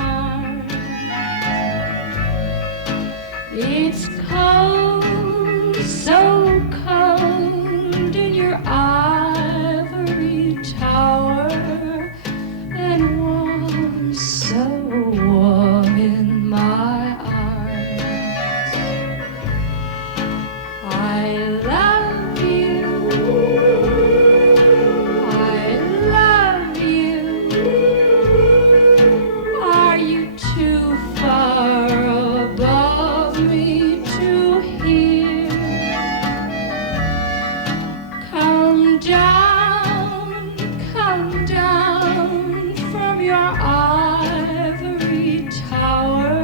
charm. It's cold, so cold in your ivory tower, and warm, so warm in my arms. I love you, I love you. Are you too far above me to hear? Come down from your ivory tower.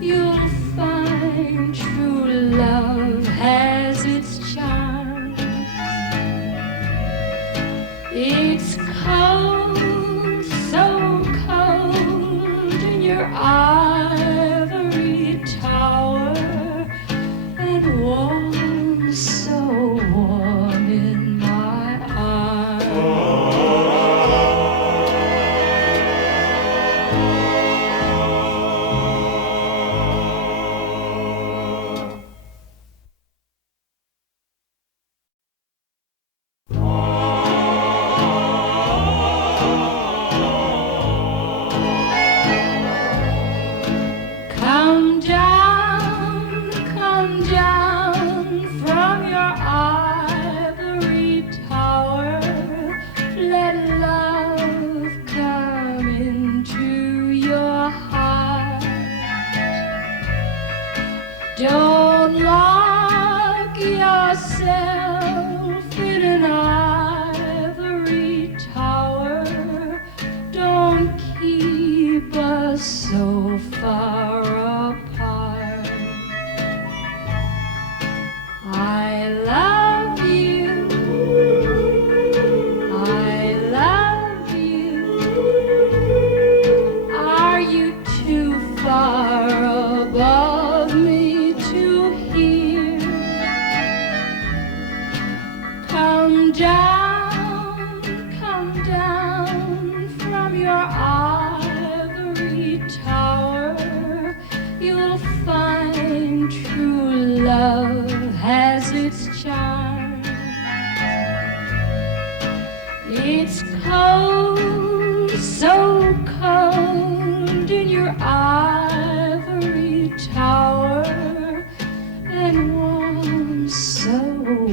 You'll find true love has its charm. It's cold, so cold in your ivory tower, and warm, so warm in my arms. Come down from your ivory tower. Let love come into your heart. Don't lock yourself in an ivory tower. Don't keep us so far apart. I love you, I love you. Are you too far above me to hear? Come down from your ivory tower. You'll find true love has its charm. It's cold, so cold in your ivory tower, and warm, so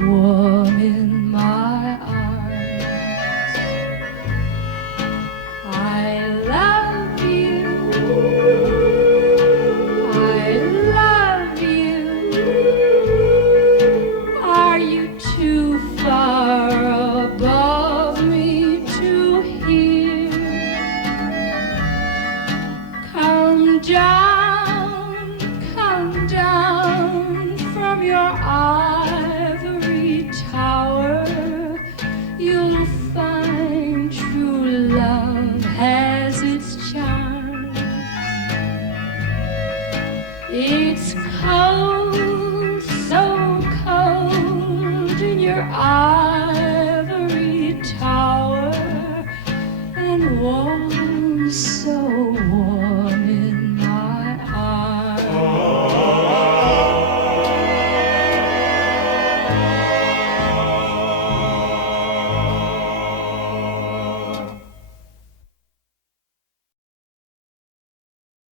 warm in my arms. I love you, I love you. Are you too far above me to hear? Come down from your ivory tower. You'll find true love has its charm. It's cold,